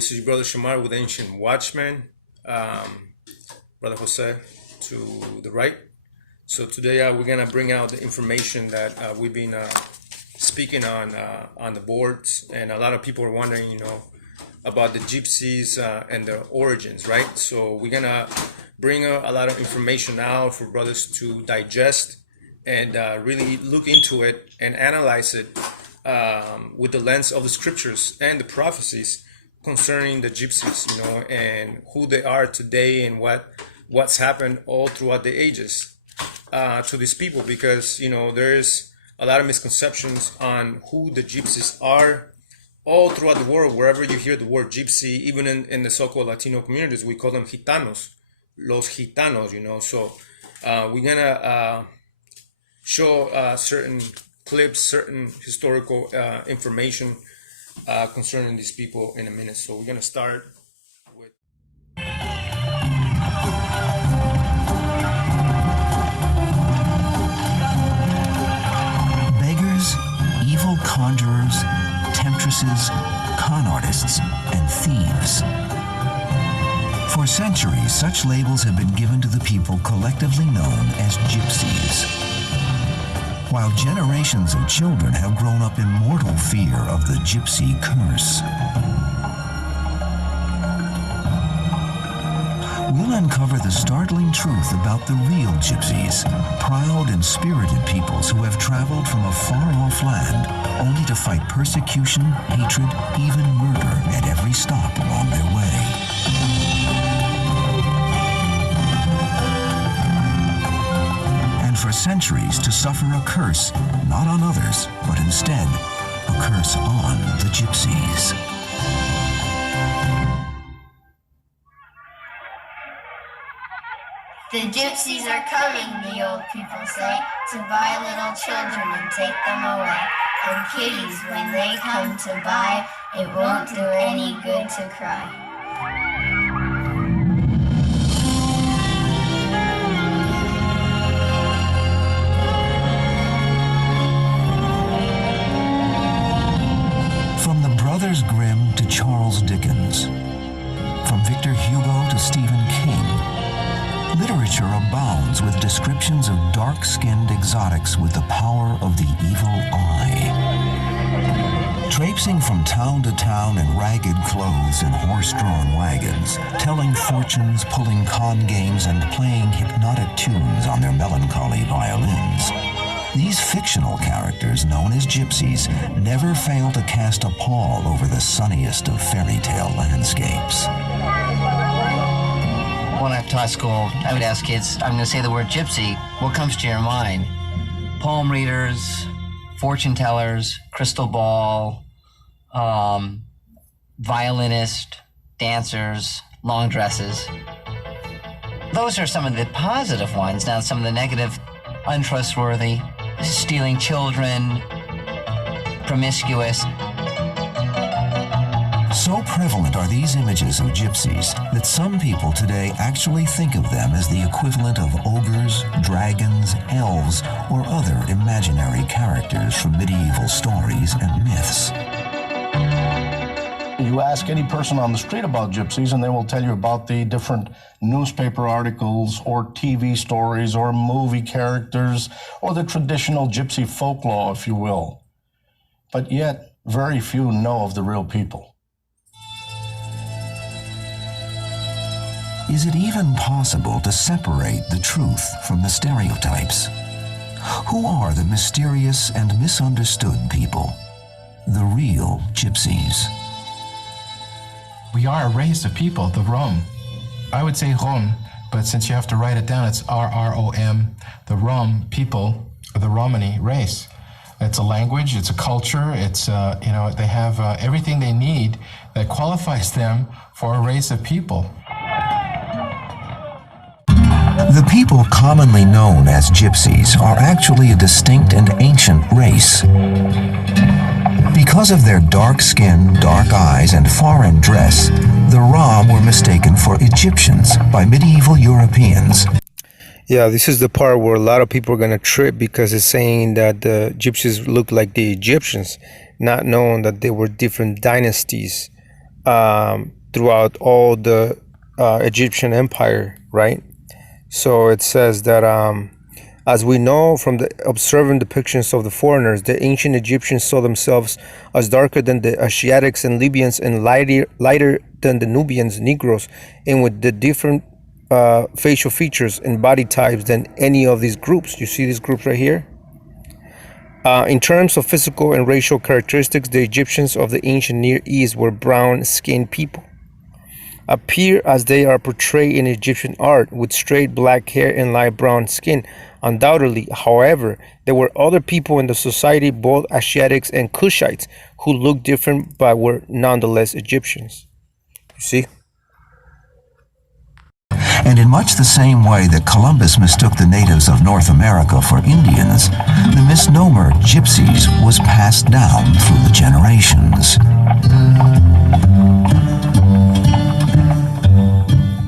This is your brother Shamar with Ancient Watchman. Brother Jose to the right. So today we're gonna bring out the information that we've been speaking on the boards, and a lot of people are wondering, about the gypsies and their origins, right? So we're gonna bring a lot of information out for brothers to digest and really look into it and analyze it with the lens of the scriptures and the prophecies concerning the gypsies, and who they are today and what's happened all throughout the ages to these people, because there's a lot of misconceptions on who the gypsies are all throughout the world. Wherever you hear the word gypsy, even in the so-called Latino communities, we call them gitanos, los gitanos, so we're gonna show certain clips, certain historical information concerning these people in a minute. So we're gonna start with beggars, evil conjurers, temptresses, con artists, and thieves. For centuries, such labels have been given to the people collectively known as gypsies. While generations of children have grown up in mortal fear of the gypsy curse. We'll uncover the startling truth about the real gypsies, proud and spirited peoples who have traveled from a far-off land only to fight persecution, hatred, even murder at every stop along their way. And for centuries to suffer a curse, not on others, but instead a curse on the gypsies. The gypsies are coming, the old people say, to buy little children and take them away. And kiddies, when they come to buy, it won't do any good to cry. From the Brothers Grimm to Charles Dickens, from Victor Hugo to Stephen King, literature abounds with descriptions of dark-skinned exotics with the power of the evil eye. Traipsing from town to town in ragged clothes and horse-drawn wagons, telling fortunes, pulling con games, and playing hypnotic tunes on their melancholy violins. These fictional characters, known as gypsies, never fail to cast a pall over the sunniest of fairy tale landscapes. When I taught school, I would ask kids, I'm going to say the word gypsy, what comes to your mind? Palm readers, fortune tellers, crystal ball, violinist, dancers, long dresses. Those are some of the positive ones. Now, some of the negative, untrustworthy, stealing children, promiscuous. So prevalent are these images of gypsies that some people today actually think of them as the equivalent of ogres, dragons, elves, or other imaginary characters from medieval stories and myths. You ask any person on the street about gypsies and they will tell you about the different newspaper articles or TV stories or movie characters or the traditional gypsy folklore, if you will. But yet, very few know of the real people. Is it even possible to separate the truth from the stereotypes? Who are the mysterious and misunderstood people? The real gypsies. We are a race of people, the Rom. I would say Rom, but since you have to write it down, it's R-R-O-M. The Rom people, or the Romani race. It's a language, it's a culture, it's, they have everything they need that qualifies them for a race of people. The people commonly known as gypsies are actually a distinct and ancient race. Because of their dark skin, dark eyes, and foreign dress, the Rom were mistaken for Egyptians by medieval Europeans. Yeah, this is the part where a lot of people are going to trip, because it's saying that the gypsies look like the Egyptians, not knowing that they were different dynasties throughout all the Egyptian empire, right? So it says that as we know from the observant depictions of the foreigners, the ancient Egyptians saw themselves as darker than the Asiatics and Libyans and lighter than the Nubians, Negroes, and with the different facial features and body types than any of these groups. You see these groups right here? In terms of physical and racial characteristics, the Egyptians of the ancient Near East were brown-skinned people, appear as they are portrayed in Egyptian art, with straight black hair and light brown skin. Undoubtedly, however, there were other people in the society, both Asiatics and Cushites, who looked different but were nonetheless Egyptians. You see? And in much the same way that Columbus mistook the natives of North America for Indians, the misnomer gypsies was passed down through the generations.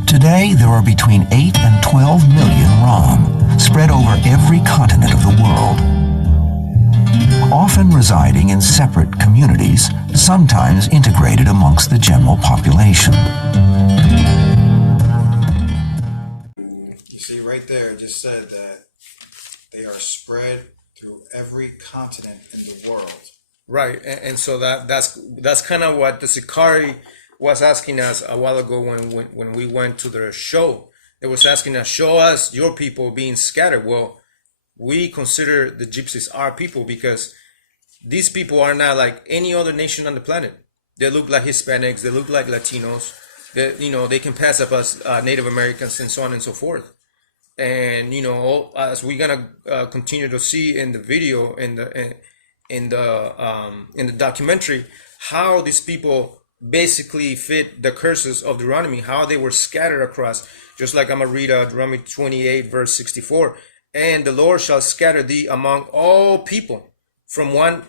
Today, there are between 8 and 12 million Rom, spread over every continent of the world, often residing in separate communities, sometimes integrated amongst the general population. You see, right there, it just said that they are spread through every continent in the world. Right, and so that's kind of what the Sikari was asking us a while ago when we went to their show. It was asking us, show us your people being scattered. Well, we consider the gypsies our people because these people are not like any other nation on the planet. They look like Hispanics, they look like Latinos, they can pass up as Native Americans and so on and so forth. And as we're gonna continue to see in the video, in the documentary, how these people basically fit the curses of Deuteronomy, how they were scattered across, just like I'm gonna read Deuteronomy 28 verse 64. And the Lord shall scatter thee among all people from one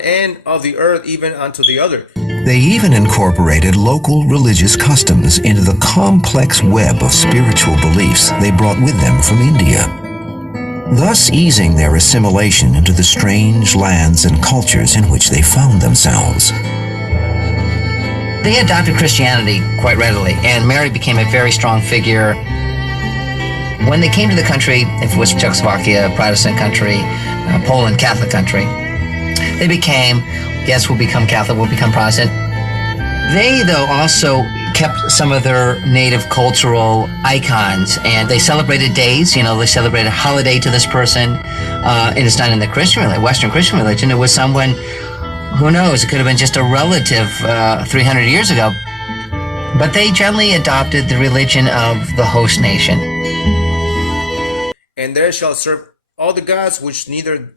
end of the earth even unto the other. They even incorporated local religious customs into the complex web of spiritual beliefs they brought with them from India, thus easing their assimilation into the strange lands and cultures in which they found themselves. They adopted Christianity quite readily, and Mary became a very strong figure. When they came to the country, if it was Czechoslovakia, Protestant country, Poland, Catholic country, they became, yes, we'll become Catholic, we'll become Protestant. They, though, also kept some of their native cultural icons, and they celebrated days, they celebrated a holiday to this person, and it's not in the Christian religion, Western Christian religion. It was someone, who knows, it could have been just a relative 300 years ago. But they generally adopted the religion of the host nation. And there shall serve all the gods which neither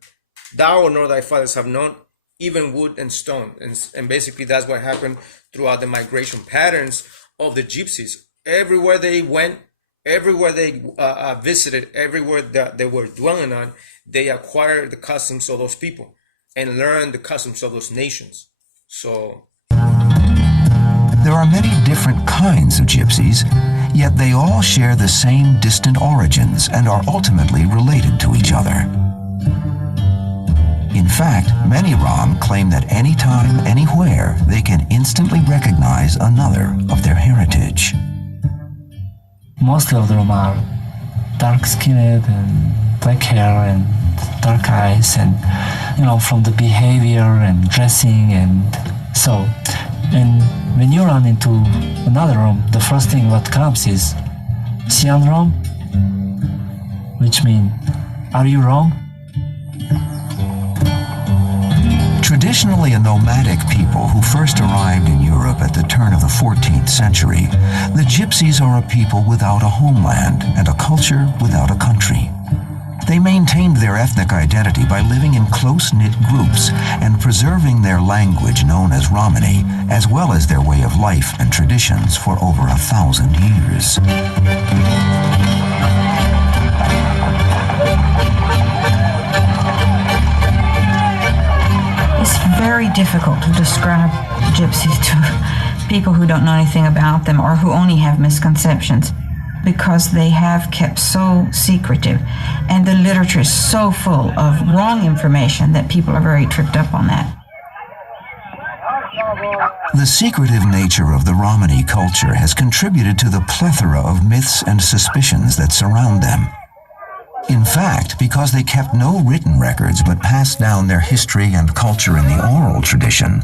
thou nor thy fathers have known, even wood and stone. And basically that's what happened throughout the migration patterns of the gypsies. Everywhere they went, everywhere they visited, everywhere that they were dwelling on, they acquired the customs of those people and learn the customs of those nations. So there are many different kinds of gypsies, yet they all share the same distant origins and are ultimately related to each other. In fact, many Rom claim that anytime, anywhere, they can instantly recognize another of their heritage. Mostly of them are dark-skinned and black hair and dark eyes, and from the behavior and dressing and so. And when you run into another room, the first thing what comes is Sian Rom, which means, are you wrong? Traditionally a nomadic people who first arrived in Europe at the turn of the 14th century, the gypsies are a people without a homeland and a culture without a country. They maintained their ethnic identity by living in close-knit groups and preserving their language known as Romani, as well as their way of life and traditions for over 1,000 years. It's very difficult to describe gypsies to people who don't know anything about them or who only have misconceptions, because they have kept so secretive, and the literature is so full of wrong information that people are very tripped up on that. The secretive nature of the Romani culture has contributed to the plethora of myths and suspicions that surround them. In fact, because they kept no written records but passed down their history and culture in the oral tradition,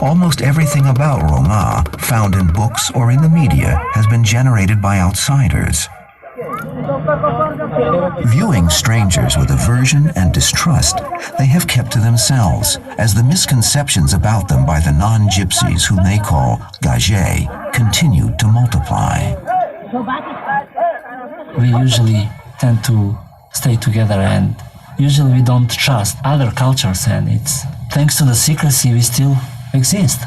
almost everything about Roma found in books or in the media has been generated by outsiders. Viewing strangers with aversion and distrust, they have kept to themselves, as the misconceptions about them by the non-gypsies, whom they call gage, continued to multiply. We usually tend to stay together, and usually we don't trust other cultures, and it's thanks to the secrecy we still exist.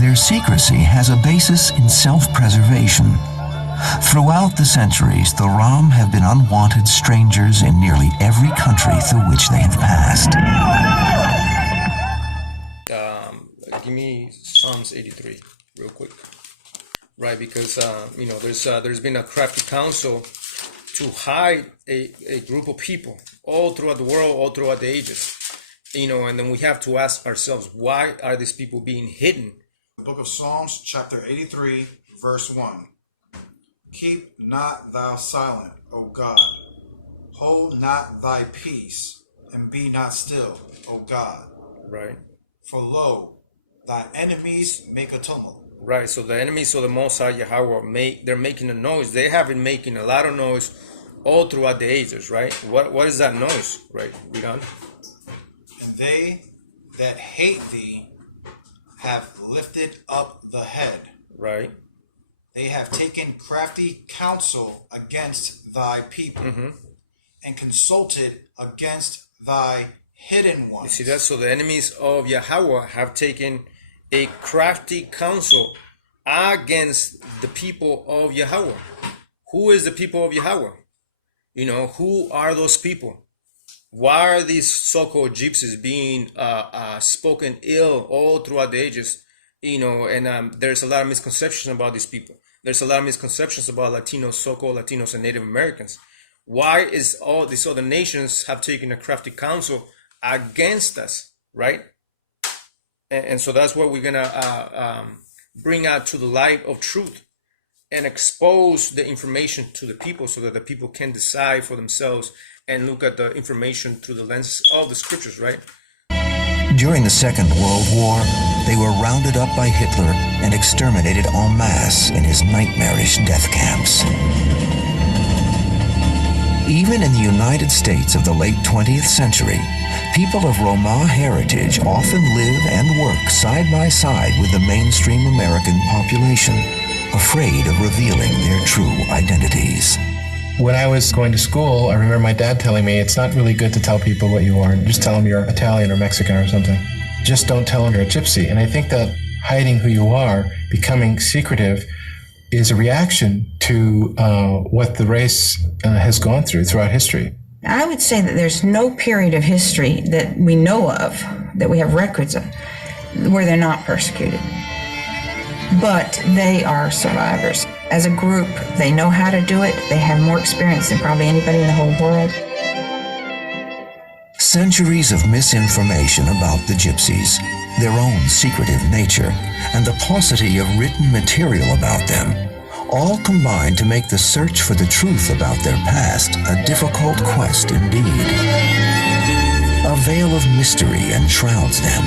Their secrecy has a basis in self-preservation. Throughout the centuries, the Rom have been unwanted strangers in nearly every country through which they have passed. Give me Psalms 83 real quick, right? Because there's been a crafty counsel to hide a group of people all throughout the world, all throughout the ages, and then we have to ask ourselves, why are these people being hidden? The book of Psalms, chapter 83, verse 1. Keep not thou silent, O God. Hold not thy peace, and be not still, O God. Right. For lo, thy enemies make a tumult. Right, so the enemies of the Most High Yahweh, they're making a noise. They have been making a lot of noise all throughout the ages, right? What is that noise, right? Read on. And they that hate thee have lifted up the head. Right. They have taken crafty counsel against thy people, and consulted against thy hidden ones. You see that? So the enemies of Yahweh have taken a crafty counsel against the people of Yahweh. Who is the people of Yahweh? Who are those people? Why are these so-called gypsies being spoken ill all throughout the ages? And there's a lot of misconceptions about these people. There's a lot of misconceptions about Latinos, so-called Latinos and Native Americans. Why is all these other nations have taken a crafty counsel against us, right? And so that's what we're gonna bring out to the light of truth and expose the information to the people so that the people can decide for themselves and look at the information through the lens of the scriptures, right? During the Second World War, they were rounded up by Hitler and exterminated en masse in his nightmarish death camps. Even in the United States of the late 20th century, people of Roma heritage often live and work side by side with the mainstream American population, afraid of revealing their true identities. When I was going to school, I remember my dad telling me it's not really good to tell people what you are. Just tell them you're Italian or Mexican or something. Just don't tell them you're a gypsy. And I think that hiding who you are, becoming secretive, is a reaction to what the race has gone through throughout history. I would say that there's no period of history that we know of, that we have records of, where they're not persecuted. But they are survivors. As a group, they know how to do it. They have more experience than probably anybody in the whole world. Centuries of misinformation about the gypsies, their own secretive nature, and the paucity of written material about them, all combine to make the search for the truth about their past a difficult quest indeed. A veil of mystery enshrouds them.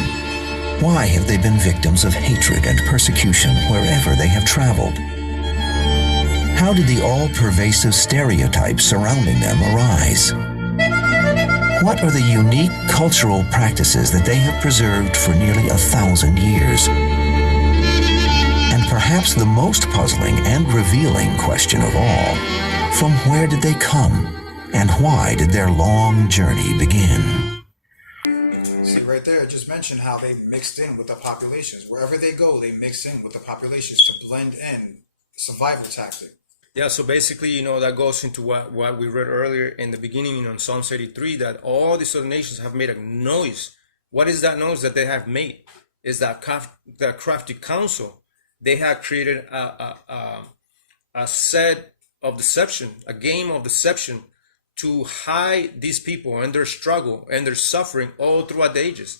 Why have they been victims of hatred and persecution wherever they have traveled? How did the all-pervasive stereotypes surrounding them arise? What are the unique cultural practices that they have preserved for nearly 1,000 years? And perhaps the most puzzling and revealing question of all, from where did they come, and why did their long journey begin? See, right there, I just mentioned how they mixed in with the populations. Wherever they go, they mix in with the populations to blend in. Survival tactic. Yeah, so basically, that goes into what we read earlier in the beginning, in Psalm 33, that all these other nations have made a noise. What is that noise that they have made? Is that the crafty counsel. They have created a set of deception, a game of deception to hide these people and their struggle and their suffering all throughout the ages.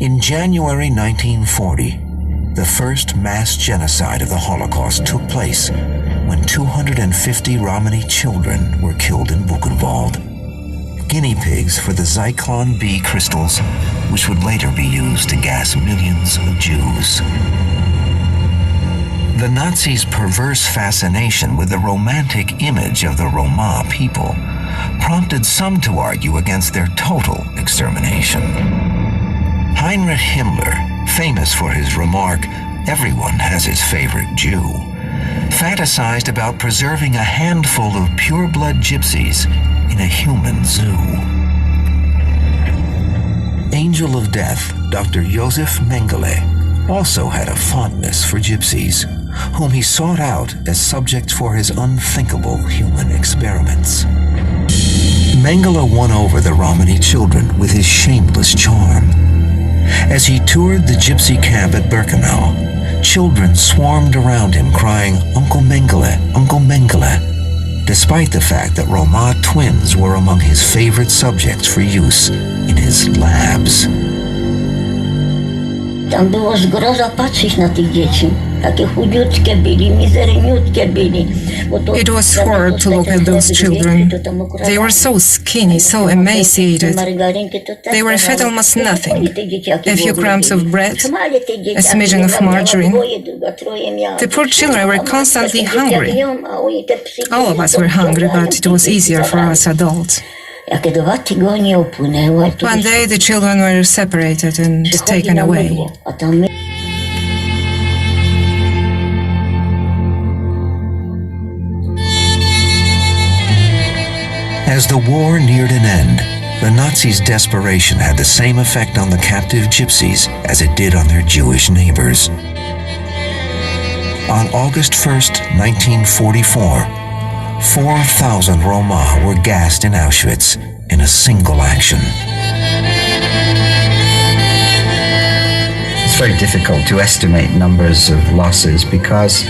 In January 1940, the first mass genocide of the Holocaust took place when 250 Romani children were killed in Buchenwald, guinea pigs for the Zyklon B crystals, which would later be used to gas millions of Jews. The Nazis' perverse fascination with the romantic image of the Roma people prompted some to argue against their total extermination. Heinrich Himmler, famous for his remark, "Everyone has his favorite Jew," fantasized about preserving a handful of pure-blood gypsies in a human zoo. Angel of Death, Dr. Josef Mengele, also had a fondness for gypsies, whom he sought out as subjects for his unthinkable human experiments. Mengele won over the Romani children with his shameless charm. As he toured the gypsy camp at Birkenau, children swarmed around him crying, "Uncle Mengele, Uncle Mengele," despite the fact that Roma twins were among his favorite subjects for use in his labs. Tam było zgroza patrzeć na tych dzieci. Takie chudziutkie byli, mizerniutkie byli. It was hard to look at those children. They were so skinny, so emaciated. They were fed almost nothing. A few crumbs of bread, a smidgen of margarine. The poor children were constantly hungry. All of us were hungry, but it was easier for us adults. One day the children were separated and taken away. As the war neared an end, the Nazis' desperation had the same effect on the captive gypsies as it did on their Jewish neighbors. On August 1st, 1944, 4,000 Roma were gassed in Auschwitz in a single action. It's very difficult to estimate numbers of losses because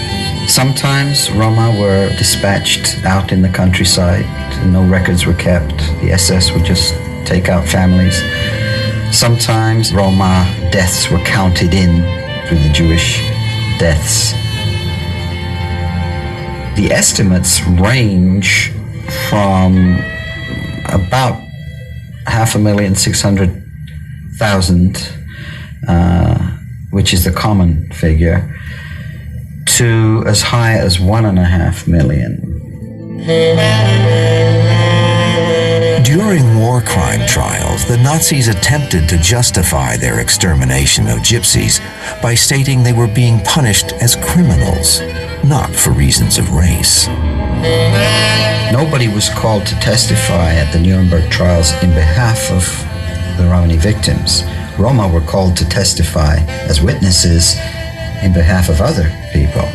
sometimes Roma were dispatched out in the countryside, no records were kept, the SS would just take out families. Sometimes Roma deaths were counted in through the Jewish deaths. The estimates range from about 5,600,000, which is the common figure, to as high as 1.5 million. During war crime trials, the Nazis attempted to justify their extermination of gypsies by stating they were being punished as criminals, not for reasons of race. Nobody was called to testify at the Nuremberg trials in behalf of the Romani victims. Roma were called to testify as witnesses in behalf of other people,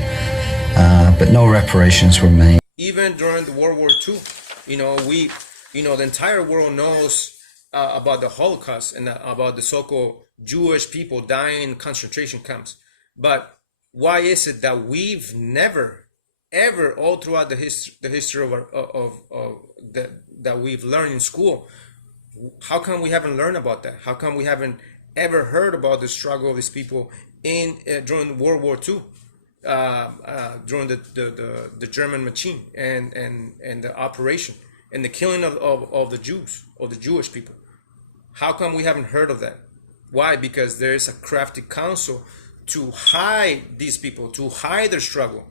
but no reparations were made. Even during the World War II, the entire world knows about the Holocaust and about the so-called Jewish people dying in concentration camps. But why is it that we've never, ever, all throughout the history that we've learned in school, how come we haven't learned about that? How come we haven't ever heard about the struggle of these people during World War II, during the German machine and the operation and the killing of the Jews, of the Jewish people? How come we haven't heard of that? Why? Because there is a crafty council to hide these people, to hide their struggle,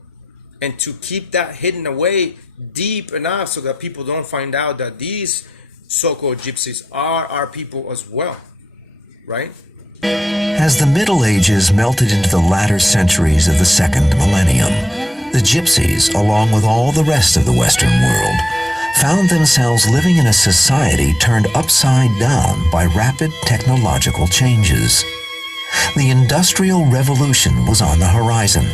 and to keep that hidden away deep enough so that people don't find out that these so-called gypsies are our people as well, right? As the Middle Ages melted into the latter centuries of the second millennium, the gypsies, along with all the rest of the Western world, found themselves living in a society turned upside down by rapid technological changes. The Industrial Revolution was on the horizon,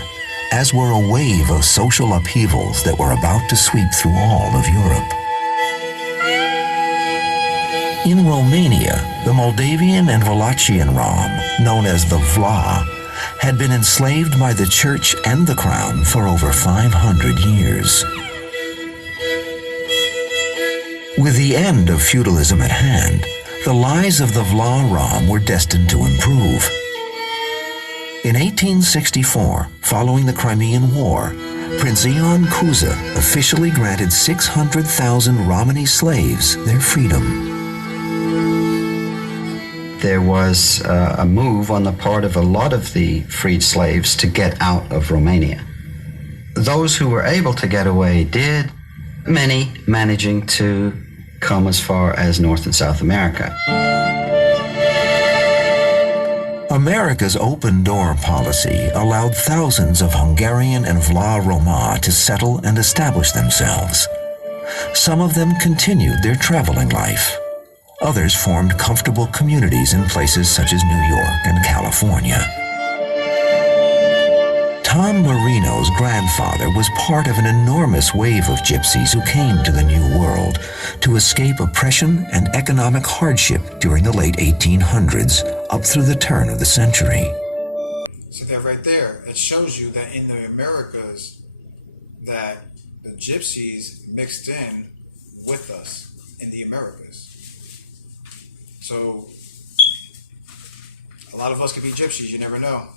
as were a wave of social upheavals that were about to sweep through all of Europe. In Romania, the Moldavian and Wallachian Rom, known as the Vla, had been enslaved by the Church and the Crown for over 500 years. With the end of feudalism at hand, the lives of the Vla Rom were destined to improve. In 1864, following the Crimean War, Prince Ion Kuza officially granted 600,000 Romani slaves their freedom. There was a move on the part of a lot of the freed slaves to get out of Romania. Those who were able to get away did, many managing to come as far as North and South America. America's open-door policy allowed thousands of Hungarian and Vla Roma to settle and establish themselves. Some of them continued their traveling life. Others formed comfortable communities in places such as New York and California. Tom Marino's grandfather was part of an enormous wave of gypsies who came to the New World to escape oppression and economic hardship during the late 1800s, up through the turn of the century. See that right there? It shows you that in the Americas, that the gypsies mixed in with us in the Americas. So a lot of us could be gypsies, you never know.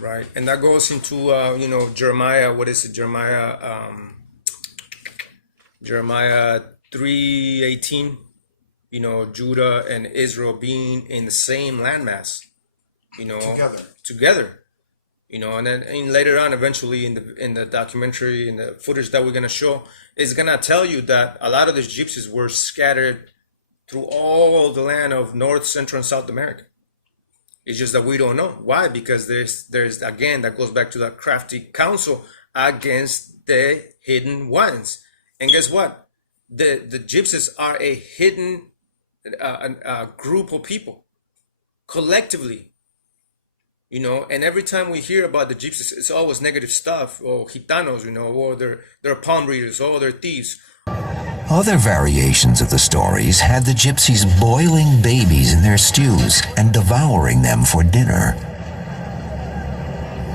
Right, and that goes into Jeremiah. What is it? Jeremiah 3:18. Judah and Israel being in the same landmass. Together. And then later on, eventually in the documentary, in the footage that we're gonna show, is gonna tell you that a lot of these gypsies were scattered through all the land of North, Central, and South America. It's just that we don't know. Why? Because there's again, that goes back to that crafty counsel against the hidden ones. And guess what? The gypsies are a hidden group of people, collectively. And every time we hear about the gypsies, it's always negative stuff. Or gitanos, or they're palm readers, or they're thieves. Other variations of the stories had the gypsies boiling babies in their stews and devouring them for dinner.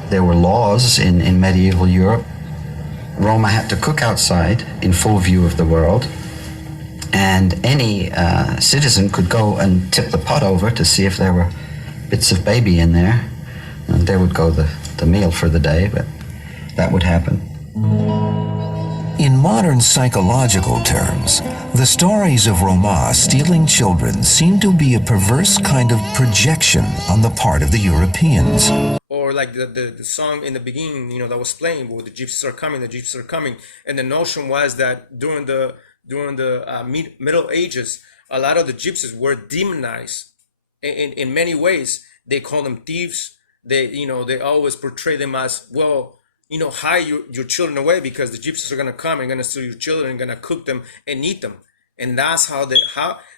There were laws in medieval Europe. Roma had to cook outside in full view of the world, and any citizen could go and tip the pot over to see if there were bits of baby in there, and there would go the meal for the day, but that would happen. In modern psychological terms, the stories of Roma stealing children seem to be a perverse kind of projection on the part of the Europeans. Or like the song in the beginning, that was playing, where the gypsies are coming, and the notion was that during the Middle Ages, a lot of the gypsies were demonized in many ways. They call them thieves. They always portray them as, well, hide your children away because the gypsies are going to come and going to steal your children and going to cook them and eat them. And that's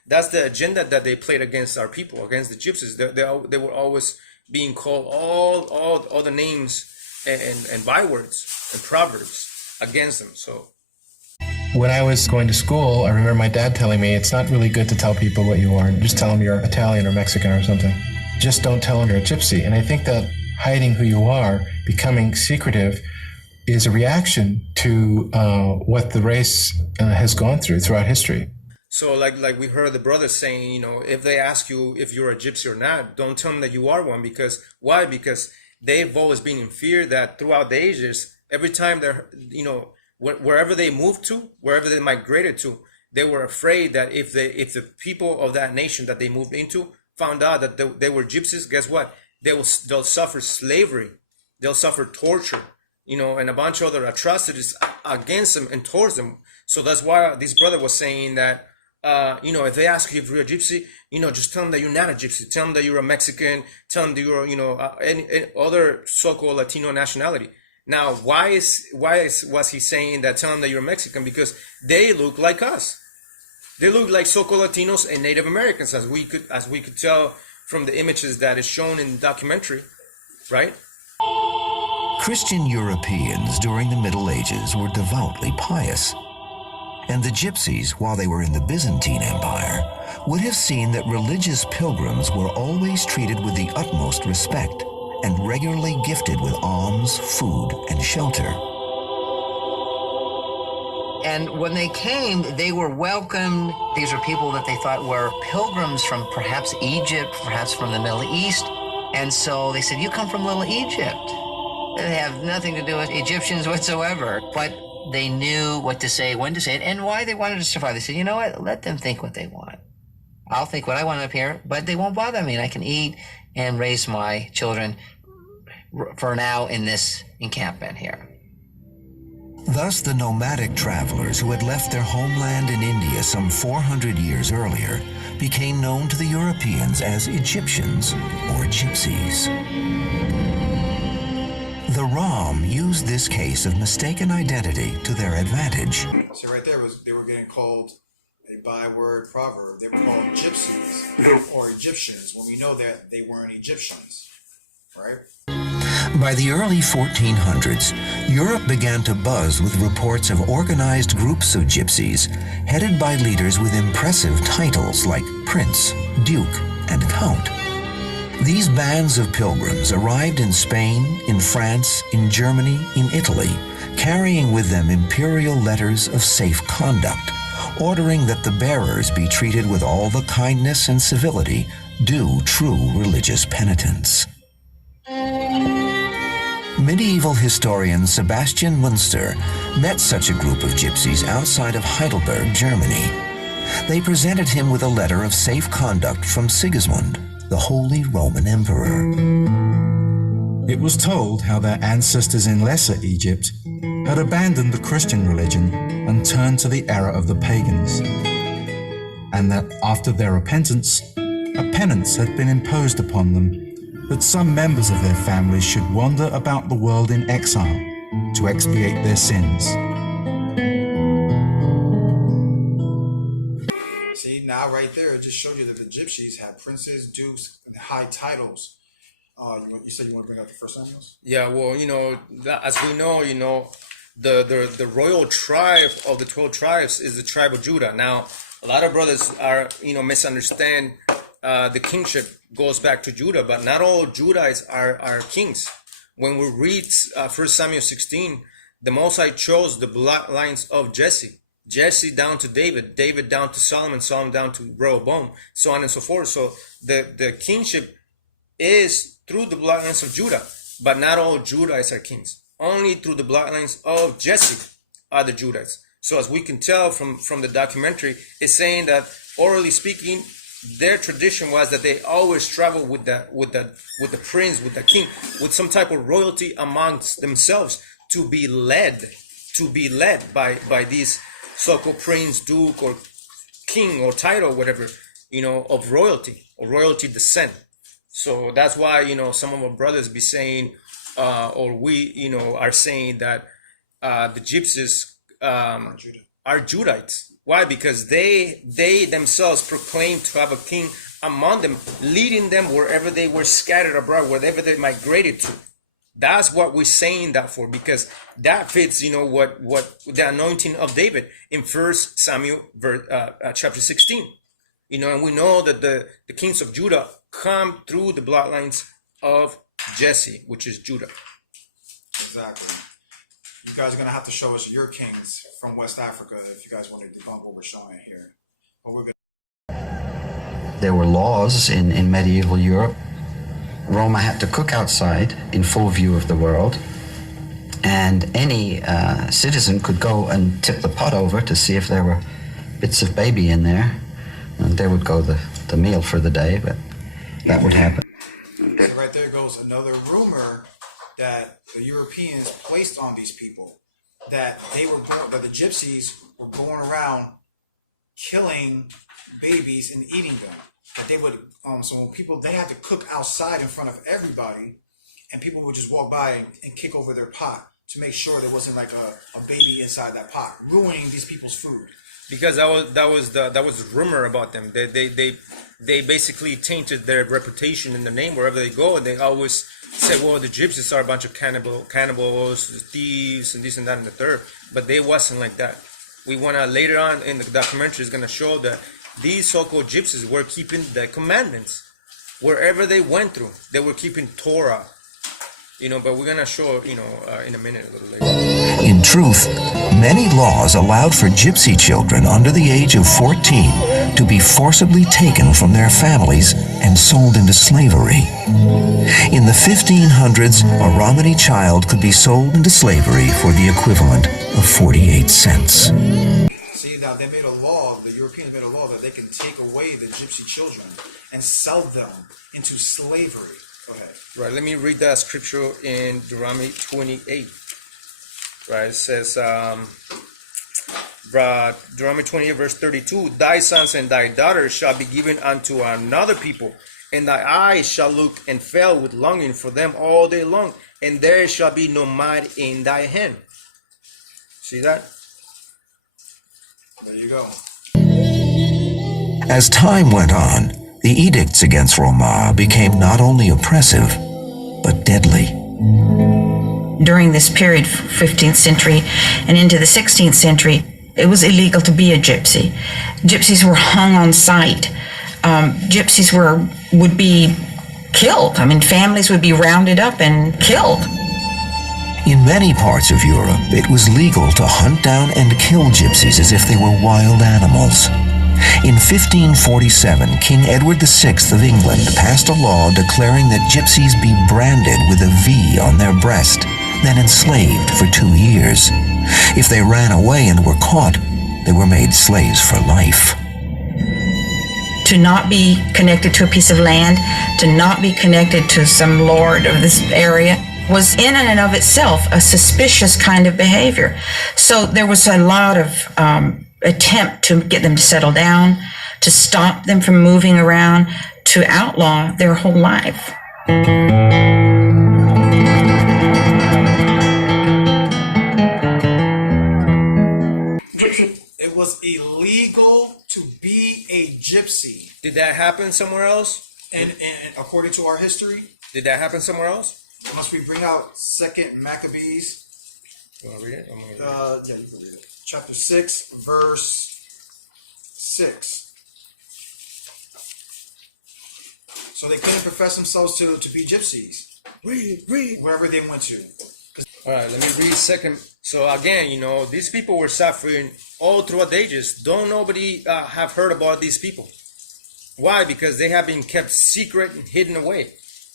that's the agenda that they played against our people, against the gypsies. They were always being called all the names and bywords and proverbs against them. So when I was going to school, I remember my dad telling me it's not really good to tell people what you are. Just tell them you're Italian or Mexican or something. Just don't tell them you're a gypsy. And I think that hiding who you are, becoming secretive, is a reaction to what the race has gone throughout history. So like we heard the brother saying, if they ask you if you're a gypsy or not, don't tell them that you are one. Because why? Because they've always been in fear that throughout the ages, every time they're, wherever they moved to, wherever they migrated to, they were afraid that if the people of that nation that they moved into found out that they were gypsies, guess what? They'll suffer slavery, they'll suffer torture, and a bunch of other atrocities against them and towards them. So that's why this brother was saying that, if they ask you if you're a gypsy, just tell them that you're not a gypsy. Tell them that you're a Mexican. Tell them that you're, any other so-called Latino nationality. Now, was he saying that? Tell them that you're Mexican because they look like us. They look like so-called Latinos and Native Americans, as we could tell from the images that is shown in the documentary, right? Christian Europeans during the Middle Ages were devoutly pious. And the gypsies, while they were in the Byzantine Empire, would have seen that religious pilgrims were always treated with the utmost respect and regularly gifted with alms, food, and shelter. And when they came, they were welcomed. These were people that they thought were pilgrims from perhaps Egypt, perhaps from the Middle East. And so they said, you come from Little Egypt. They have nothing to do with Egyptians whatsoever. But they knew what to say, when to say it, and why they wanted to survive. They said, you know what, let them think what they want. I'll think what I want up here, but they won't bother me, and I can eat and raise my children for now in this encampment here. Thus, the nomadic travelers who had left their homeland in India some 400 years earlier became known to the Europeans as Egyptians or gypsies. The Rom used this case of mistaken identity to their advantage. See, right there they were getting called a byword proverb. They were called gypsies or Egyptians when we know that they weren't Egyptians, right? By the early 1400s, Europe began to buzz with reports of organized groups of gypsies, headed by leaders with impressive titles like Prince, Duke, and Count. These bands of pilgrims arrived in Spain, in France, in Germany, in Italy, carrying with them imperial letters of safe conduct, ordering that the bearers be treated with all the kindness and civility due true religious penitents. Medieval historian Sebastian Münster met such a group of gypsies outside of Heidelberg, Germany. They presented him with a letter of safe conduct from Sigismund, the Holy Roman Emperor. It was told how their ancestors in Lesser Egypt had abandoned the Christian religion and turned to the error of the pagans, and that after their repentance, a penance had been imposed upon them that some members of their families should wander about the world in exile to expiate their sins. See, now right there, it just showed you that the gypsies had princes, dukes, and high titles. You said you want to bring up the first animals? Yeah, well, as we know, the royal tribe of the 12 tribes is the tribe of Judah. Now, a lot of brothers are, misunderstand the kingship goes back to Judah, but not all Judahites are kings. When we read 1 Samuel 16, the Most High chose the bloodlines of Jesse. Jesse down to David, David down to Solomon, Solomon down to Rehoboam, so on and so forth. So the kingship is through the bloodlines of Judah, but not all Judahites are kings. Only through the bloodlines of Jesse are the Judahites. So as we can tell from the documentary, it's saying that orally speaking, their tradition was that they always travel with the prince, with the king, with some type of royalty amongst themselves to be led by these so-called prince, duke, or king, or title, whatever, of royalty or royalty descent. So that's why, some of our brothers be saying, or we, are saying that the gypsies are Judahites. Why? Because they themselves proclaim to have a king among them, leading them wherever they were scattered abroad, wherever they migrated to. That's what we're saying that for, because that fits, what the anointing of David in 1 Samuel chapter 16. And we know that the kings of Judah come through the bloodlines of Jesse, which is Judah. Exactly. You guys are going to have to show us your kings from West Africa if you guys want to debunk what we're showing here. But we're going There were laws in medieval Europe. Roma had to cook outside in full view of the world, and any citizen could go and tip the pot over to see if there were bits of baby in there, and there would go the meal for the day, but that would happen. So right there goes another rumor that the Europeans placed on these people, that that the gypsies were going around killing babies and eating them. That they would, so when people, they had to cook outside in front of everybody, and people would just walk by and kick over their pot to make sure there wasn't like a baby inside that pot, ruining these people's food. Because that was the rumor about them. They basically tainted their reputation and their name wherever they go, and they always said, well, the gypsies are a bunch of cannibals, thieves, and this and that and the third. But they wasn't like that. We want to, later on in the documentary, is going to show that these so-called gypsies were keeping the commandments wherever they went through. They were keeping Torah, but we're gonna show, in a minute, a little later. In truth, many laws allowed for gypsy children under the age of 14 to be forcibly taken from their families and sold into slavery. In the 1500s, a Romany child could be sold into slavery for the equivalent of 48 cents. See, now they made a law, the Europeans made a law that they can take away the gypsy children and sell them into slavery. Go ahead. Right, let me read that scripture in Deuteronomy 28. Right, it says, Deuteronomy 28, verse 32, thy sons and thy daughters shall be given unto another people, and thy eyes shall look and fail with longing for them all day long, and there shall be no might in thy hand. See that? There you go. As time went on, the edicts against Roma became not only oppressive, but deadly. During this period, 15th century and into the 16th century, it was illegal to be a gypsy. Gypsies were hung on sight. Gypsies would be killed. I mean, families would be rounded up and killed. In many parts of Europe, it was legal to hunt down and kill gypsies as if they were wild animals. In 1547, King Edward VI of England passed a law declaring that gypsies be branded with a V on their breast, then enslaved for 2 years. If they ran away and were caught, they were made slaves for life. To not be connected to a piece of land, to not be connected to some lord of this area, was in and of itself a suspicious kind of behavior. So there was a lot of attempt to get them to settle down, to stop them from moving around, to outlaw their whole life. It was illegal to be a gypsy. Did that happen somewhere else? And according to our history, Did that happen somewhere else? must we bring out 2 Maccabees? You want to read it? I'm gonna read it. Yeah, you can read it. Chapter 6, verse 6. So they couldn't profess themselves to be gypsies. Read. Wherever they went to. All right, let me read second. So again, these people were suffering all throughout the ages. Don't nobody have heard about these people. Why? Because they have been kept secret and hidden away,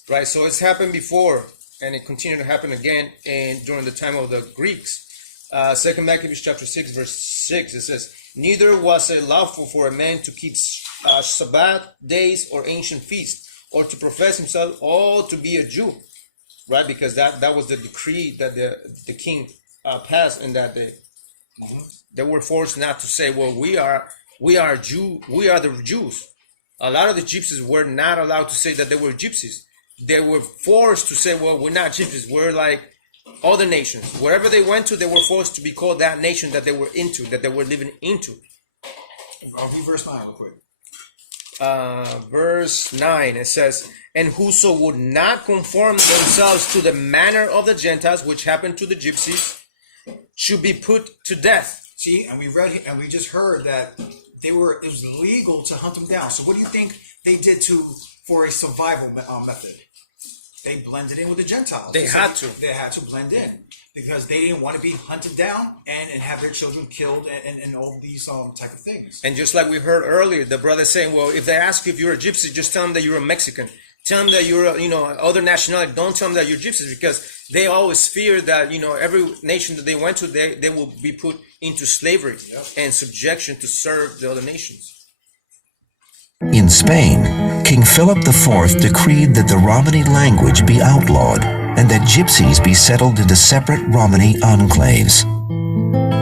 right? So it's happened before, and it continued to happen again and during the time of the Greeks. 2 Maccabees chapter 6, verse 6, it says, neither was it lawful for a man to keep Sabbath days or ancient feasts, or to profess himself all to be a Jew, right? Because that was the decree that the king passed, and that they were forced not to say, well, we are the Jews. A lot of the gypsies were not allowed to say that they were gypsies. They were forced to say, well, we're not gypsies, we're like other nations. Wherever they went to, they were forced to be called that nation that they were into, that they were living into. I'll read verse 9 real quick. Verse 9, it says, and whoso would not conform themselves to the manner of the Gentiles, which happened to the gypsies, should be put to death. See, and we read and we just heard that it was legal to hunt them down. So what do you think they did for a survival method? They blended in with the Gentiles. They had to blend in because they didn't want to be hunted down and have their children killed and all these type of things. And just like we heard earlier, the brother saying, well, if they ask you if you're a gypsy, just tell them that you're a Mexican. Tell them that you're other nationality. Don't tell them that you're gypsies, because they always fear that, every nation that they went to, they will be put into slavery and subjection to serve the other nations. In Spain, King Philip IV decreed that the Romany language be outlawed and that gypsies be settled into separate Romany enclaves.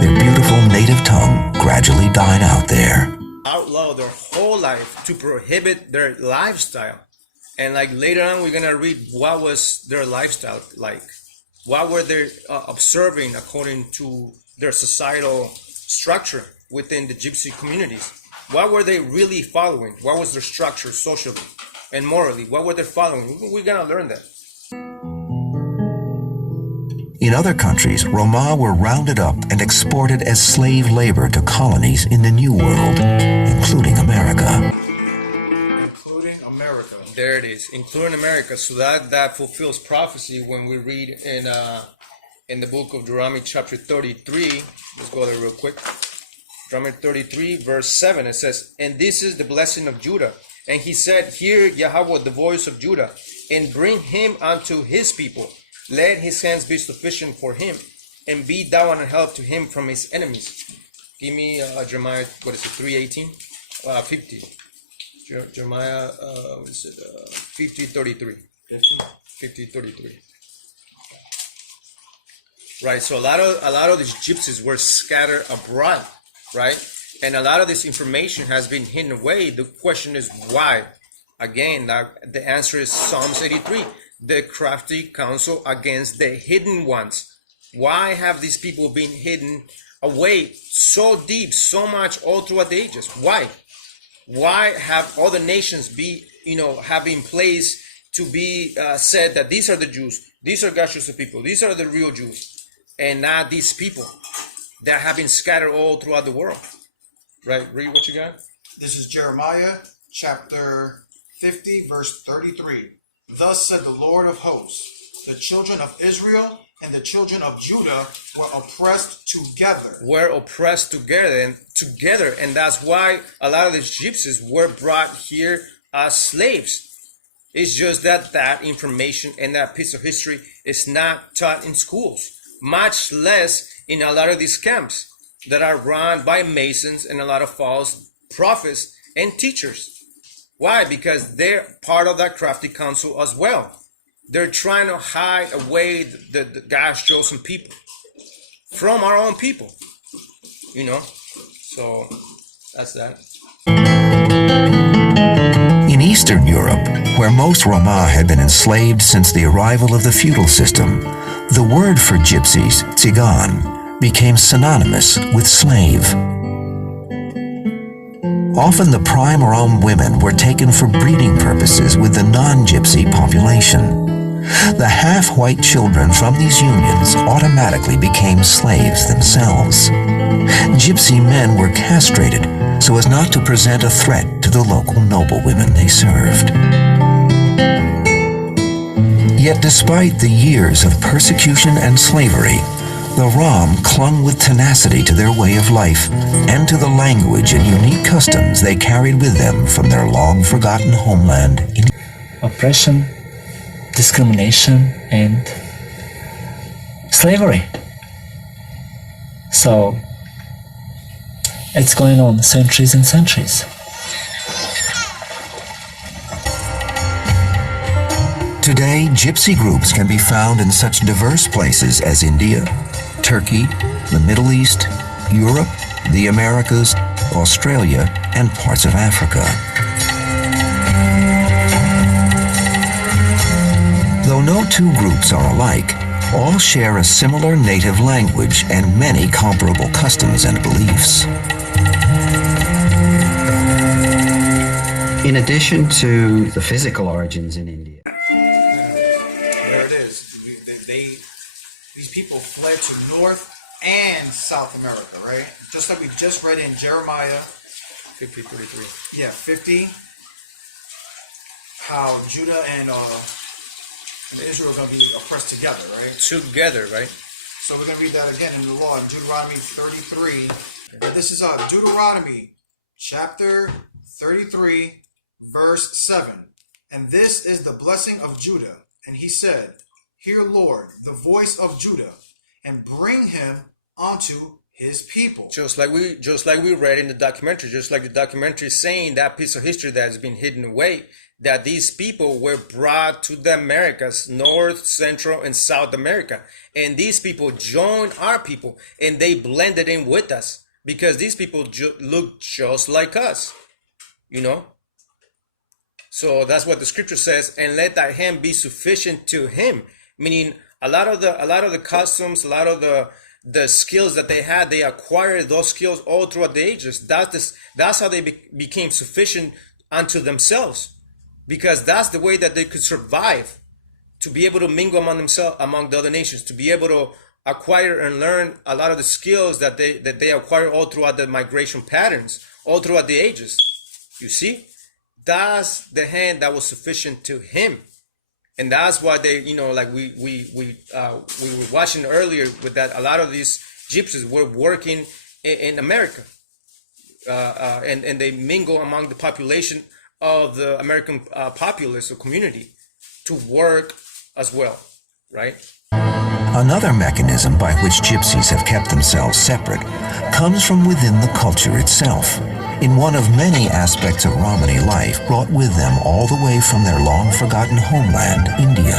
Their beautiful native tongue gradually died out there. Outlaw their whole life to prohibit their lifestyle. And like later on, we're going to read what was their lifestyle like. What were they observing according to their societal structure within the gypsy communities? What were they really following? What was their structure socially and morally? What were they following? We're going to learn that. In other countries, Roma were rounded up and exported as slave labor to colonies in the New World, including America. There it is, including America. So that fulfills prophecy when we read in the book of Deuteronomy chapter 33. Let's go there real quick. Deuteronomy 33 verse 7, it says, and this is the blessing of Judah. And he said, hear Yahweh the voice of Judah, and bring him unto his people. Let his hands be sufficient for him, and be thou an help to him from his enemies. Give me Jeremiah, what is it, 3:18? 50. Jeremiah, what is it, 50:33. 50:33. Right, so a lot of these gypsies were scattered abroad, right? And a lot of this information has been hidden away. The question is why? Again, the answer is Psalms 83. The crafty counsel against the hidden ones. Why have these people been hidden away so deep, so much all throughout the ages? Why? Why have other nations have been placed to be said that these are the Jews, these are God's chosen people, these are the real Jews, and not these people that have been scattered all throughout the world? Right, read what you got. This is Jeremiah chapter 50, verse 33. Thus said the Lord of hosts, the children of Israel and the children of Judah were oppressed together. And that's why a lot of these gypsies were brought here as slaves. It's just that information and that piece of history is not taught in schools, much less in a lot of these camps that are run by Masons and a lot of false prophets and teachers. Why? Because they're part of that crafty council as well. They're trying to hide away the God's chosen people from our own people, So that's that. In Eastern Europe, where most Roma had been enslaved since the arrival of the feudal system, the word for gypsies, tsigan, became synonymous with slave. Often the prime Rom women were taken for breeding purposes with the non-gypsy population. The half-white children from these unions automatically became slaves themselves. Gypsy men were castrated so as not to present a threat to the local noblewomen they served. Yet despite the years of persecution and slavery, the Rom clung with tenacity to their way of life and to the language and unique customs they carried with them from their long-forgotten homeland. Oppression, discrimination, and slavery. So it's going on centuries and centuries. Today, gypsy groups can be found in such diverse places as India, Turkey, the Middle East, Europe, the Americas, Australia, and parts of Africa. Though no two groups are alike, all share a similar native language and many comparable customs and beliefs. In addition to the physical origins in India, There it is. These people fled to North and South America, right? Just like we just read in Jeremiah 50:33. Yeah, 50. How Judah and Israel are going to be oppressed together, right? Together, right? So we're going to read that again in the law in Deuteronomy 33. And this is Deuteronomy chapter 33, verse 7. And this is the blessing of Judah. And he said, hear, Lord, the voice of Judah, and bring him unto his people. Just like we read in the documentary, just like the documentary is saying that piece of history that has been hidden away, that these people were brought to the Americas, North, Central, and South America. And these people joined our people, and they blended in with us, because these people look just like us, So that's what the scripture says, and let thy hand be sufficient to him. Meaning a lot of the customs, a lot of the skills that they had, they acquired those skills all throughout the ages. That's how they became sufficient unto themselves, because that's the way that they could survive, to be able to mingle among the other nations, to be able to acquire and learn a lot of the skills that they acquired all throughout the migration patterns, all throughout the ages. You see, that's the hand that was sufficient to him. And that's why they, like we were watching earlier with that, a lot of these gypsies were working in America, and they mingle among the population of the American populace or community to work as well, right? Another mechanism by which gypsies have kept themselves separate comes from within the culture itself, in one of many aspects of Romani life brought with them all the way from their long-forgotten homeland, India.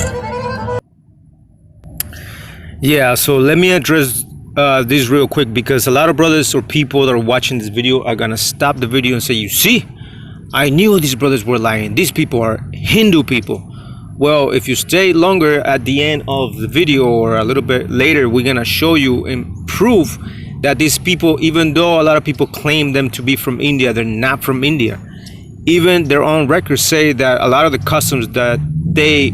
Yeah, so let me address this real quick, because a lot of brothers or people that are watching this video are gonna stop the video and say, you see, I knew these brothers were lying. These people are Hindu people. Well, if you stay longer at the end of the video or a little bit later, we're gonna show you and prove that these people, even though a lot of people claim them to be from India, they're not from India. Even their own records say that a lot of the customs that they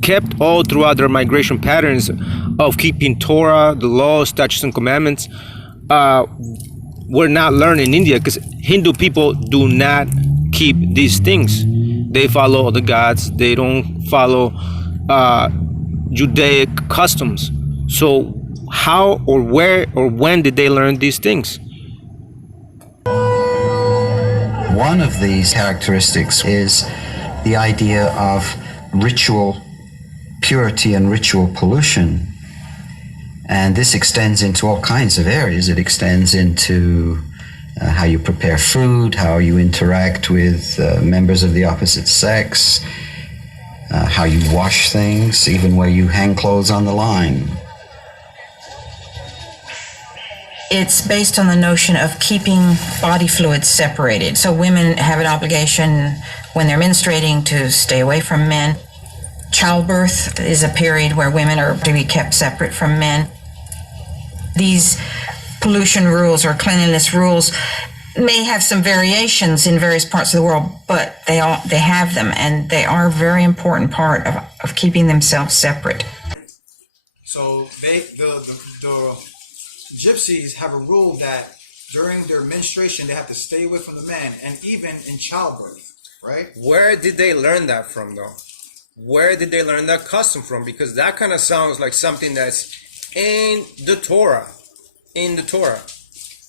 kept all throughout their migration patterns of keeping Torah, the laws, statutes, and commandments, were not learned in India, because Hindu people do not keep these things. They follow the gods. They don't follow Judaic customs. So how or where or when did they learn these things? One of these characteristics is the idea of ritual purity and ritual pollution. And this extends into all kinds of areas. It extends into how you prepare food, how you interact with members of the opposite sex, how you wash things, even where you hang clothes on the line. It's based on the notion of keeping body fluids separated. So women have an obligation when they're menstruating to stay away from men. Childbirth is a period where women are to be kept separate from men. These pollution rules or cleanliness rules may have some variations in various parts of the world, but they have them, and they are a very important part of keeping themselves separate. So the gypsies have a rule that during their menstruation they have to stay away from the men, and even in childbirth, right? Where did they learn that from, though? Where did they learn that custom from? Because that kind of sounds like something that's in the Torah. In the Torah.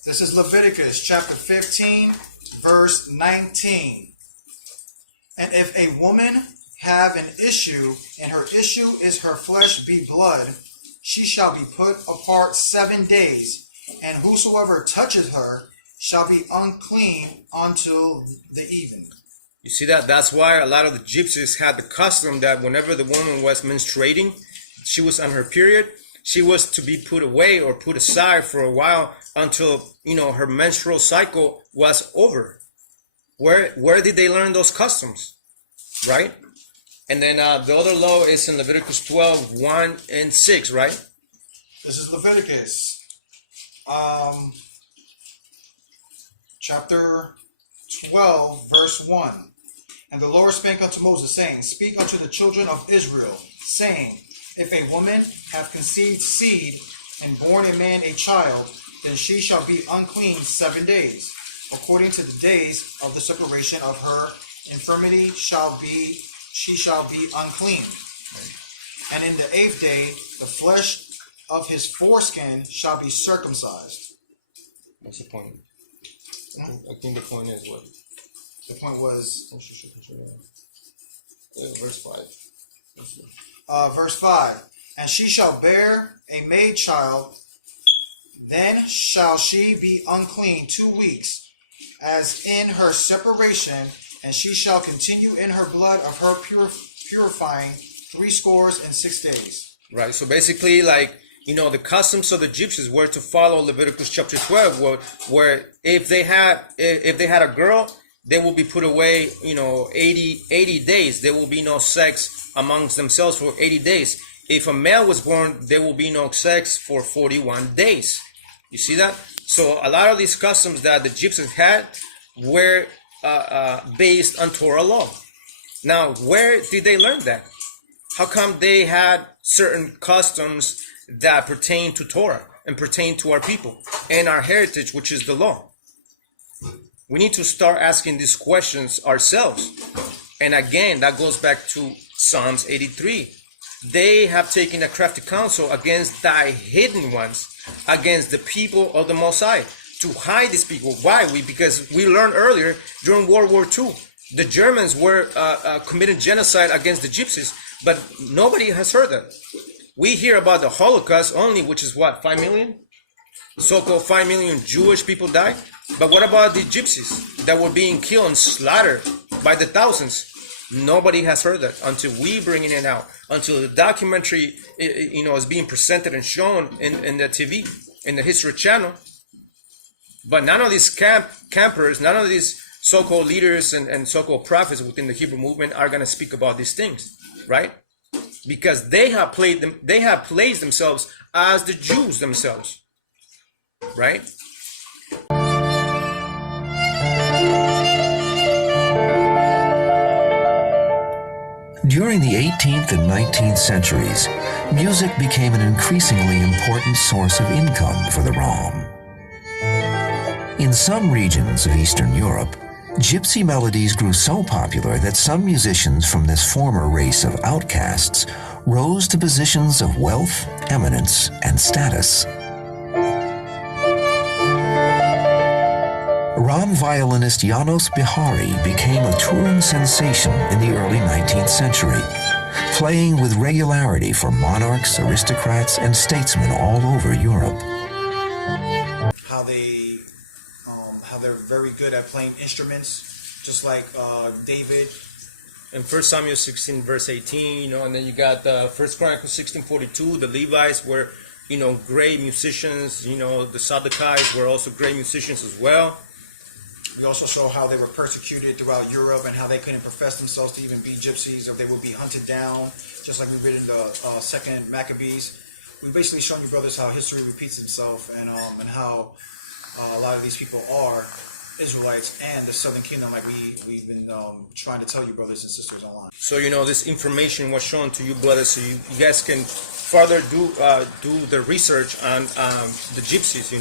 This is Leviticus chapter 15, verse 19. And if a woman have an issue, and her issue is her flesh be blood, she shall be put apart 7 days, and whosoever touches her shall be unclean until the even. You see that? That's why a lot of the gypsies had the custom that whenever the woman was menstruating, she was on her period, she was to be put away or put aside for a while until, her menstrual cycle was over. Where did they learn those customs? Right? And then the other law is in Leviticus 12, 1 and 6, right? This is Leviticus chapter 12, verse 1. And the Lord spake unto Moses, saying, Speak unto the children of Israel, saying, If a woman have conceived seed and born a man a child, then she shall be unclean 7 days. According to the days of the separation of her infirmity she shall be unclean. And in the 8th day the flesh of his foreskin shall be circumcised. What's the point? I think the point is what? The point was verse 5. Verse 5. And she shall bear a maid child, then shall she be unclean 2 weeks, as in her separation, and she shall continue in her blood of her purifying 66 days. Right. So basically, the customs of the gypsies were to follow Leviticus chapter 12, where if they had a girl, they will be put away, 80 days. There will be no sex amongst themselves for 80 days. If a male was born, there will be no sex for 41 days. You see that? So a lot of these customs that the gypsies had were based on Torah law. Now, where did they learn that? How come they had certain customs that pertain to Torah and pertain to our people and our heritage, which is the law? We need to start asking these questions ourselves. And again, that goes back to Psalms 83. They have taken a crafty counsel against thy hidden ones, against the people of the Most High, to hide these people. Why? Because we learned earlier during World War II, the Germans were committing genocide against the gypsies, but nobody has heard that. We hear about the Holocaust only, which is what, 5 million? So-called 5 million Jewish people died. But what about the gypsies that were being killed and slaughtered by the thousands? Nobody has heard that until we bring it out, until the documentary, is being presented and shown in the TV, in the History Channel. But none of these campers, none of these so-called leaders and so-called prophets within the Hebrew movement are going to speak about these things, right? Because they have placed themselves as the Jews themselves, right? During the 18th and 19th centuries, music became an increasingly important source of income for the Rom. In some regions of Eastern Europe, gypsy melodies grew so popular that some musicians from this former race of outcasts rose to positions of wealth, eminence, and status. Rom violinist Janos Bihari became a touring sensation in the early 19th century, playing with regularity for monarchs, aristocrats, and statesmen all over Europe. How they're very good at playing instruments, just like David. In 1 Samuel 16, verse 18, and then you got 1 Chronicles 16:42, the Levites were, great musicians. The Sadducees were also great musicians as well. We also show how they were persecuted throughout Europe and how they couldn't profess themselves to even be gypsies, or they would be hunted down, just like we read in the Second Maccabees. We've basically shown you, brothers, how history repeats itself, and how a lot of these people are Israelites and the Southern Kingdom, like we've been trying to tell you, brothers and sisters, online. So this information was shown to you, brothers, so you guys can further do the research on the gypsies,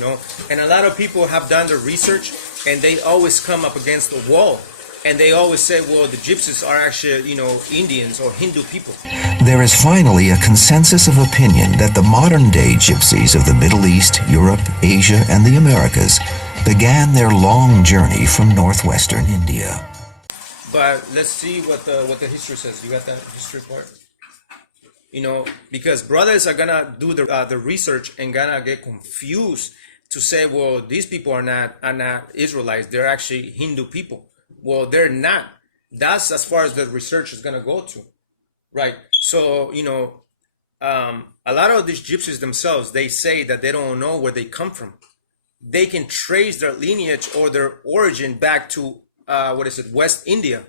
and a lot of people have done the research, and they always come up against the wall, and they always say, well, the gypsies are actually Indians or Hindu people. There is finally a consensus of opinion that the modern-day gypsies of the Middle East, Europe, Asia, and the Americas began their long journey from northwestern India. But let's see what the history says. You got that history part? Because brothers are gonna do the research and gonna get confused to say, well, these people are not Israelites. They're actually Hindu people. Well, they're not. That's as far as the research is gonna go to, right? So a lot of these gypsies themselves, they say that they don't know where they come from. They can trace their lineage or their origin back to West India.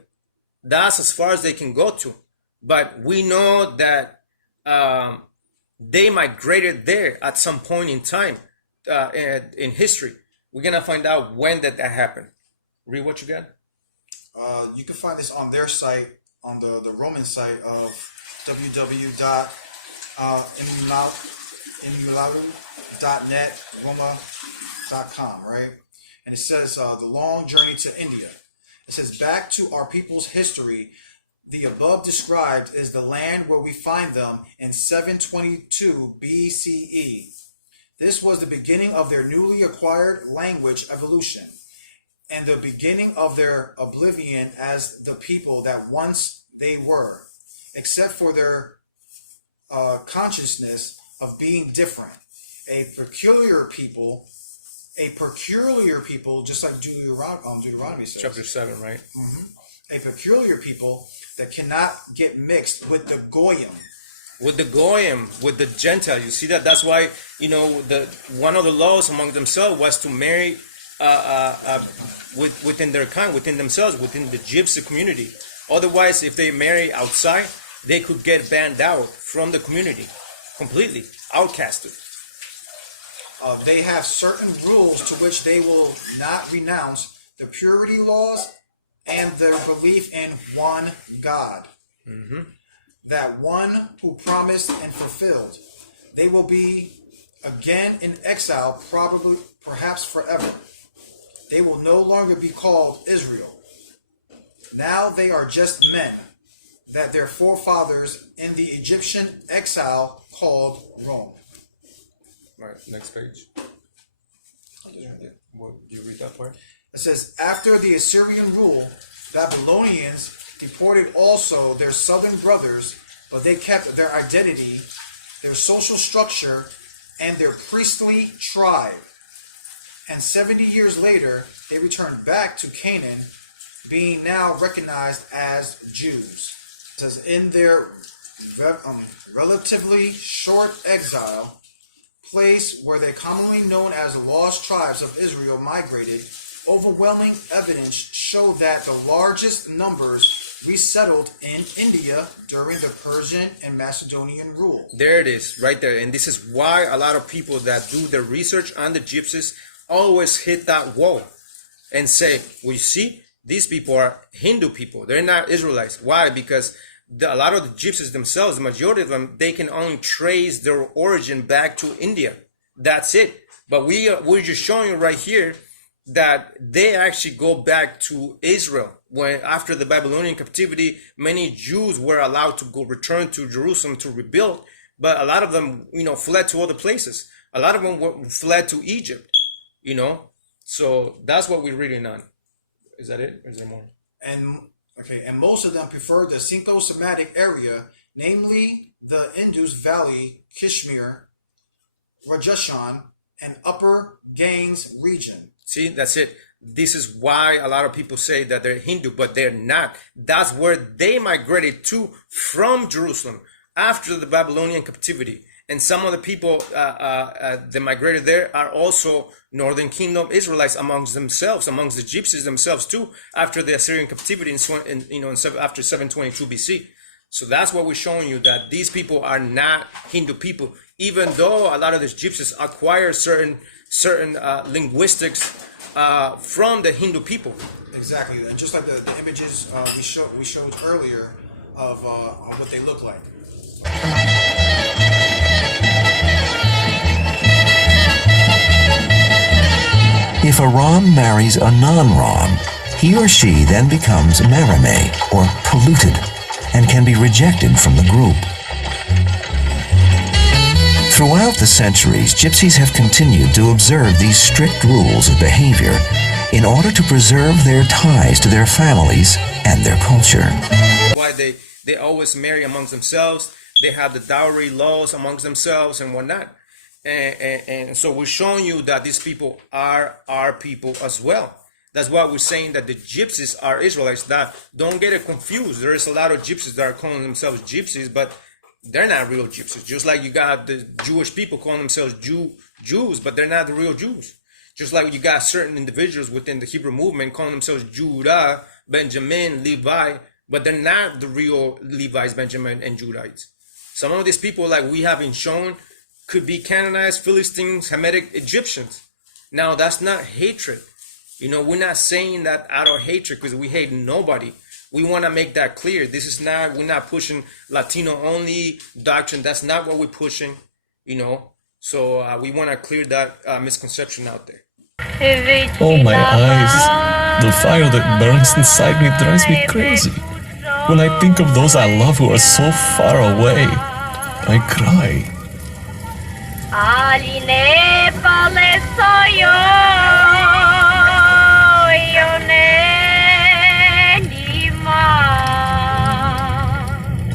That's as far as they can go to. But we know that they migrated there at some point in time in history. We're gonna find out when that happened. Read what you got. You can find this on their site, on the Roman site of www.imulalu.net, Roma.com, right? And it says the long journey to India. It says, back to our people's history, the above described is the land where we find them in 722 BCE. This was the beginning of their newly acquired language evolution and the beginning of their oblivion as the people that once they were, except for their consciousness of being different. A peculiar people, just like Deuteronomy says. Chapter 7, right? A peculiar people that cannot get mixed with the Goyim. With the Goyim, with the Gentile. You see that? That's why, one of the laws among themselves was to marry within their kind, within themselves, within the gypsy community. Otherwise, if they marry outside, they could get banned out from the community, completely outcasted. They have certain rules to which they will not renounce: the purity laws and their belief in one God. That one who promised and fulfilled. They will be again in exile, perhaps forever. they will no longer be called Israel. Now they are just men that their forefathers in the Egyptian exile called Rome. Right, next page. What, you read that part? It says, after the Assyrian rule, Babylonians deported also their southern brothers, but they kept their identity, their social structure, and their priestly tribe. And 70 years later, they returned back to Canaan, being now recognized as Jews. It says, in their relatively short exile, place where they commonly known as the lost tribes of Israel migrated, overwhelming evidence show that the largest numbers resettled in India during the Persian and Macedonian rule. There it is, right there. And this is why a lot of people that do their research on the gypsies always hit that wall and say, well, you see, these people are Hindu people. They're not Israelites. Why? Because a lot of the gypsies themselves, the majority of them, they can only trace their origin back to India. That's it. But we're just showing you right here that they actually go back to Israel. When after the Babylonian captivity, many Jews were allowed to go return to Jerusalem to rebuild, but a lot of them, fled to other places. A lot of them fled to Egypt, So that's what we're reading on. Is that it? Or is there more? And most of them preferred the Sinto-Semitic area, namely the Indus Valley, Kashmir, Rajasthan, and Upper Ganges region. See, that's it. This is why a lot of people say that they're Hindu, but they're not. That's where they migrated to from Jerusalem after the Babylonian captivity. And some of the people that migrated there are also Northern Kingdom Israelites amongst themselves, amongst the gypsies themselves too, after the Assyrian captivity after 722 BC. So that's what we're showing you, that these people are not Hindu people, even though a lot of these gypsies acquire certain linguistics from the Hindu people. Exactly, and just like the images we showed earlier of what they look like. If a Ram marries a non-Ram, he or she then becomes marame, or polluted, and can be rejected from the group. Throughout the centuries, gypsies have continued to observe these strict rules of behavior in order to preserve their ties to their families and their culture. Why they always marry amongst themselves. They have the dowry laws amongst themselves and whatnot. And so we're showing you that these people are our people as well. That's why we're saying that the gypsies are Israelites. That don't get it confused. There is a lot of gypsies that are calling themselves gypsies, but they're not real gypsies. Just like you got the Jewish people calling themselves Jews, but they're not the real Jews. Just like you got certain individuals within the Hebrew movement calling themselves Judah, Benjamin, Levi, but they're not the real Levites, Benjamin, and Judites. Some of these people, like we have been shown, could be Canaanized, Philistines, Hamitic, Egyptians. Now, that's not hatred. We're not saying that out of hatred because we hate nobody. We want to make that clear. We're not pushing Latino only doctrine. That's not what we're pushing, So we want to clear that misconception out there. Oh, my eyes. The fire that burns inside me drives me crazy. When I think of those I love who are so far away, I cry.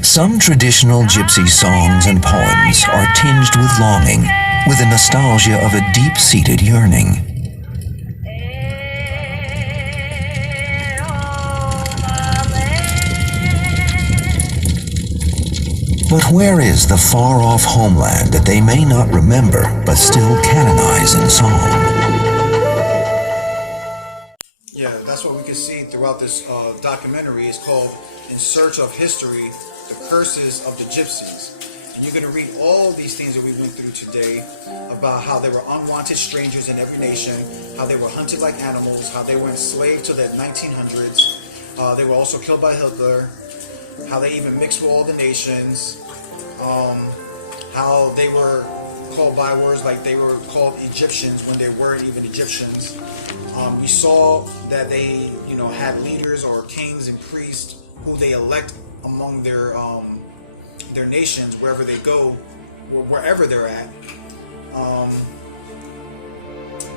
Some traditional gypsy songs and poems are tinged with longing, with the nostalgia of a deep-seated yearning. But where is the far-off homeland that they may not remember, but still canonize in song? Yeah, that's what we can see throughout this documentary. It's called In Search of History, The Curses of the Gypsies. And you're going to read all these things that we went through today about how they were unwanted strangers in every nation, how they were hunted like animals, how they were enslaved to the 1900s. They were also killed by Hitler, how they even mixed with all the nations, how they were called bywords, like they were called Egyptians when they weren't even Egyptians. We saw that they, had leaders or kings and priests who they elect among their nations, wherever they go, wherever they're at.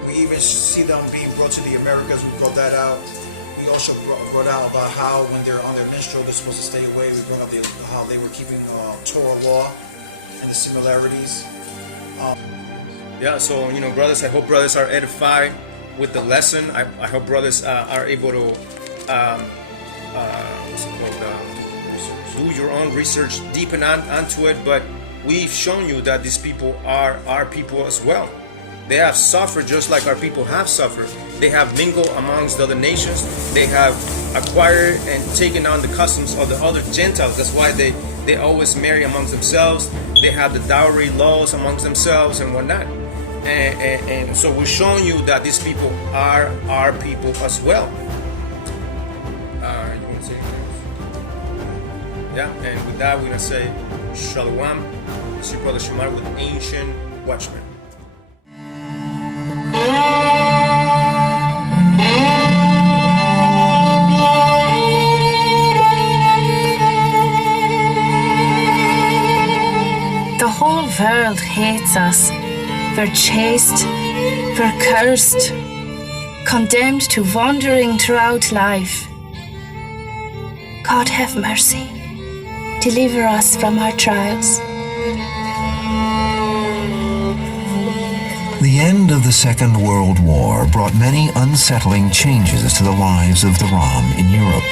We even see them being brought to the Americas. We brought that out. We also brought out about how when they're on their menstrual, they're supposed to stay away. We brought out how they were keeping Torah law and the similarities. So brothers, I hope brothers are edified with the lesson. I hope brothers are able to do your own research, deepen onto it. But we've shown you that these people are our people as well. They have suffered just like our people have suffered. They have mingled amongst the other nations. They have acquired and taken on the customs of the other Gentiles. That's why they always marry amongst themselves. They have the dowry laws amongst themselves and whatnot. And so we're showing you that these people are our people as well. You want to say anything else? Yeah, and with that, we're going to say Shalom. It's your brother Shamar with Ancient Watchman. The whole world hates us. We're chased, we're cursed, condemned to wandering throughout life. God have mercy. Deliver us from our trials. The end of the Second World War brought many unsettling changes to the lives of the Rom in Europe.